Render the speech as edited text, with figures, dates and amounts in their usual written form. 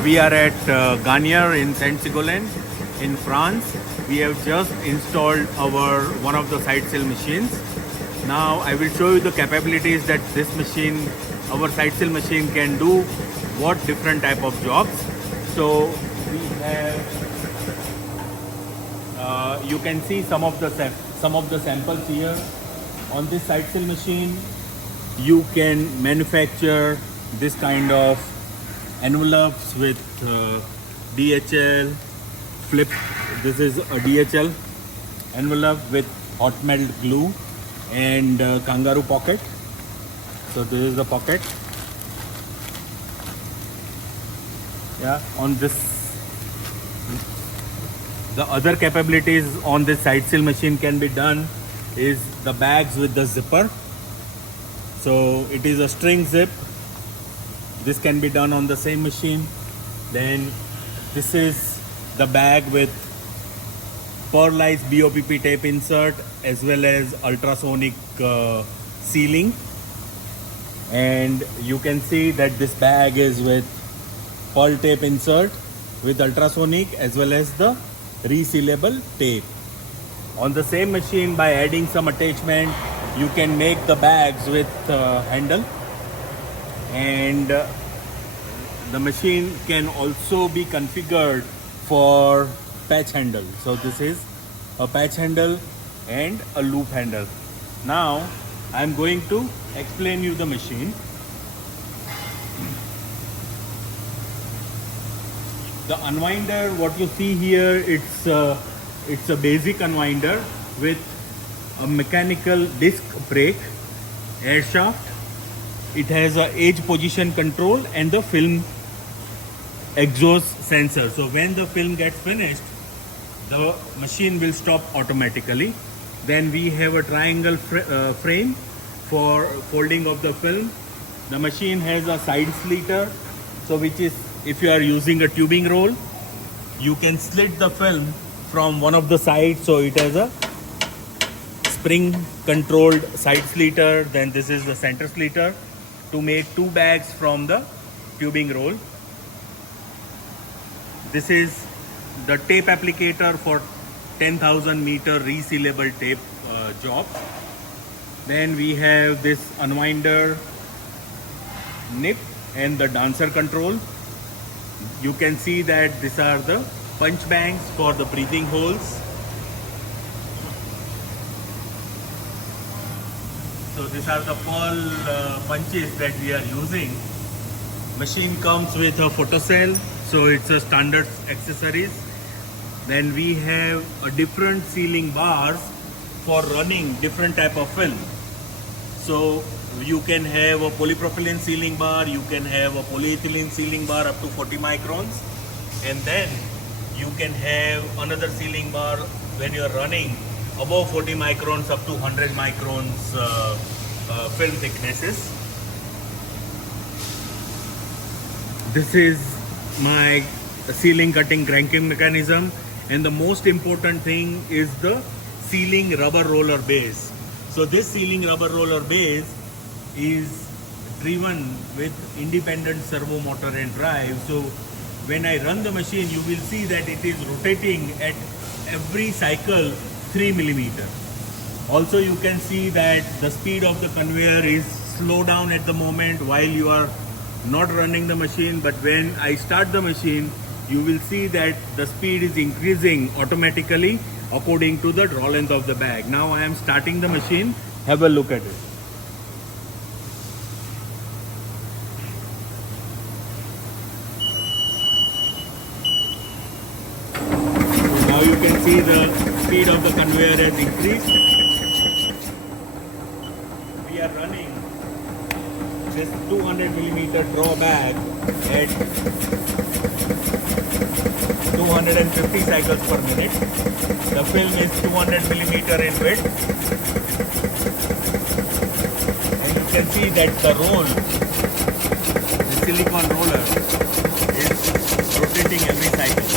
We are at Garnier in Saint-Sigolène in France. We have just installed our one of the side sail machines. Now I will show you the capabilities that this machine, our side sail machine, can do. What different type of jobs. So we have. You can see some of the samples here. On this side sail machine, you can manufacture this kind of envelopes with DHL flip. This is a DHL envelope with hot melt glue and kangaroo pocket. So this is the pocket. Yeah, on this, the other capabilities on this side sail machine can be done is the bags with the zipper. So it is a string zip. This can be done on the same machine. Then this is the bag with pearlized BOPP tape insert as well as ultrasonic sealing. And you can see that this bag is with pearl tape insert with ultrasonic as well as the resealable tape. On the same machine, by adding some attachment, you can make the bags with handle, and the machine can also be configured for patch handle. So this is a patch handle and a loop handle. Now I am going to explain you the machine. The unwinder, what you see here, it's a basic unwinder with a mechanical disc brake, air shaft. It has a edge position control and the film exhaust sensor. So when the film gets finished, the machine will stop automatically. Then we have a triangle frame for folding of the film. The machine has a side sliter, so which is, if you are using a tubing roll, you can slit the film from one of the sides. So it has a spring controlled side sliter. Then this is the center sliter to make two bags from the tubing roll. This is the tape applicator for 10,000 meter resealable tape job. Then we have this unwinder nip and the dancer control. You can see that these are the punch banks for the breathing holes. So these are the pearl punches that we are using. Machine comes with a photocell, so it's a standard accessories. Then we have a different sealing bars for running different type of film. So you can have a polypropylene sealing bar, you can have a polyethylene sealing bar up to 40 microns, and then you can have another sealing bar when you are running above 40 microns up to 100 microns film thicknesses. This is my sealing cutting cranking mechanism, and the most important thing is the sealing rubber roller base. So this sealing rubber roller base is driven with independent servo motor and drive. So when I run the machine, you will see that it is rotating at every cycle 3 millimeter. Also you can see that the speed of the conveyor is slow down at the moment while you are not running the machine, but when I start the machine, you will see that the speed is increasing automatically according to the draw length of the bag. Now I am starting the machine. Have a look at it. So now you can see the speed of the conveyor has increased. We are running this 200 millimeter draw bag at 250 cycles per minute. The film is 200 millimeter in width, and you can see that the roll, the silicone roller, is rotating every cycle.